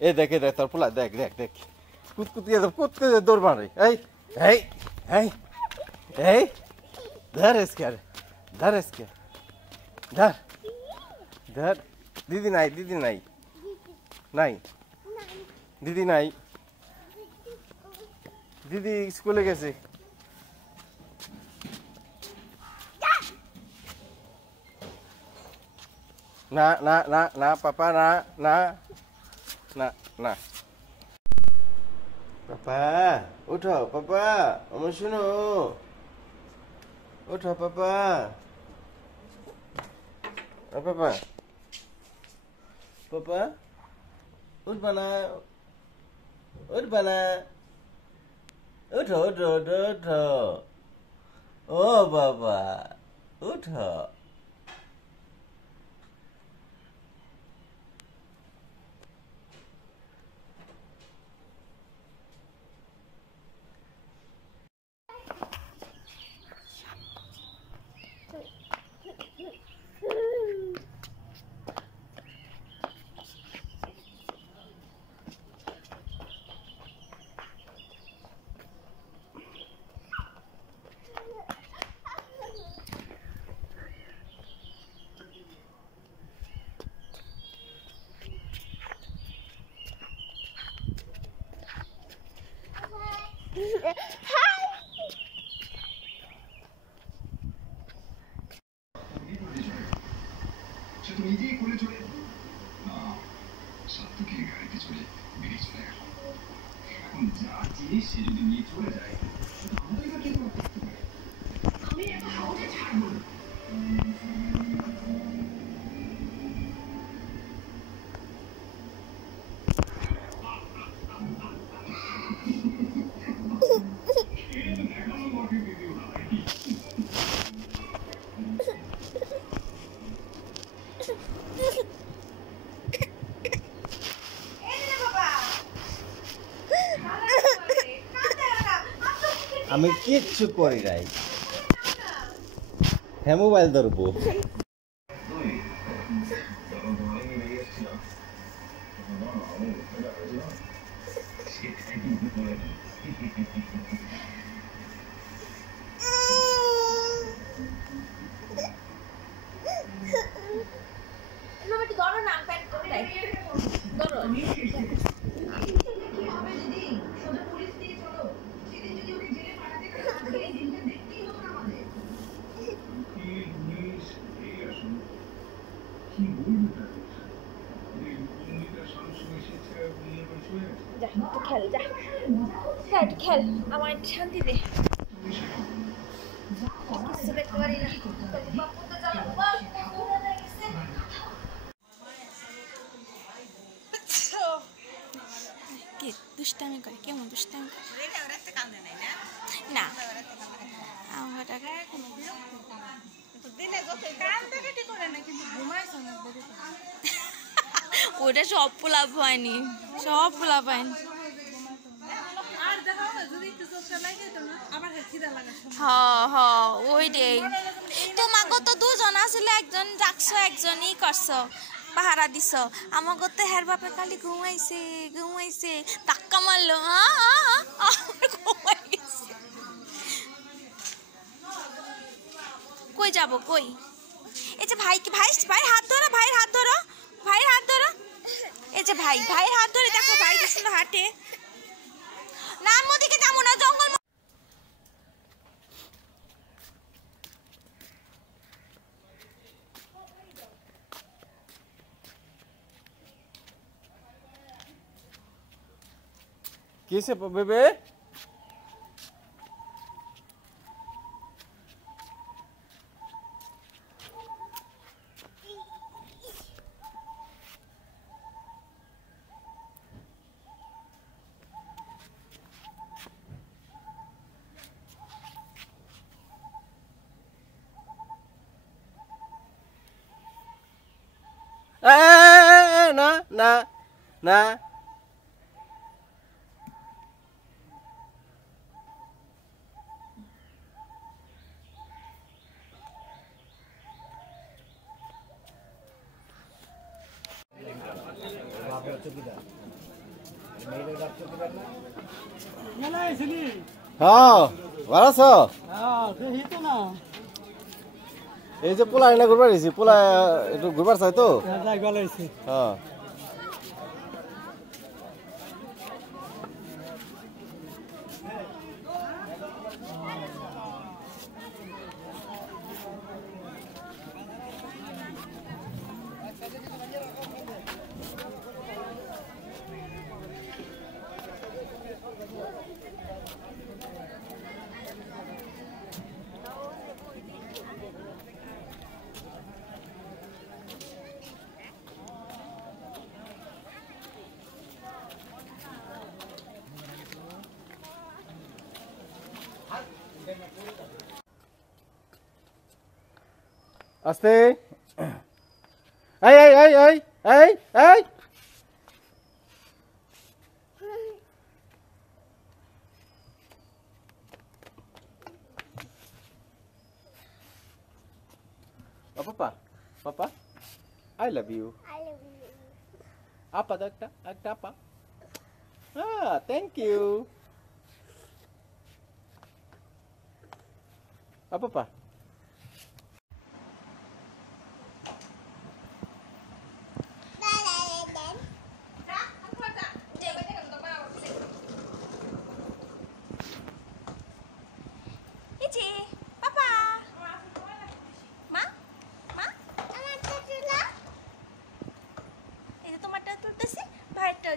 এই দেখে দেখ তোর পোলা দেখ দেখ দেখ কুতকুতিয়ে দৌড় মারে এই এই এই এই ধর এসকে ধর এসকে ধর ধর দিদি নাই নাই দিদি নাই দিদি স্কুলে গেছে না না না না পাপা না না না না পাপা উঠো পাপা আমার শুনো উঠো পাপা পাপা পাপা উঠবা না উঠবা না উঠো উঠো উঠো উঠো ও বাবা উঠো নিজেই খুলে চলে না সাত্তুকে গাড়িতে চলে বেরিয়ে চলে গেল এখন যা জিনিস সে যদি নিয়ে চলে যায় আমাদের কি করে করতে পারে আমি এত সহজে ছাড়বো না আমি কিচ্ছু করি নাই হ্যাঁ মোবাইল ধরবো খেল যা হ্যাঁ খেল আমার শান্তি দে কিছু দেখতে পারি না কি দুষ্টামি করে কেমন দুষ্টামি করে না আমার ওটা সব পোলা হয়নি সব পোলা পায়নি ওইটাই তোমাকে তো দুজন আসলে একজন রাখছো একজনই করছো পাহারা দিছ আমাকে তো হের বাপে খালি ঘুমাইছে ধাক্কা মারলো কই যাব কই এই যে ভাই হাত ধরো ভাইয়ের হাত ধরো এই যে ভাইয়ের হাত ধরে দেখো ভাই কি সুন্দর হাঁটে না মোদিকে যাবো না জঙ্গল কিসে বেবে না না না হ্যাঁ ভালো আছো এই যে পোলা এনে ঘুরবার এসেছি পোলা একটু ঘুরবার চাই তো হ্যাঁ আস্তে এই এই এই এই এই এই পাপা পাপা আই লাভ ইউ আপা দাও একটা আপা থ্যাংক ইউ পাপা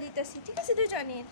দিতেছি ঠিক আছে দুজনের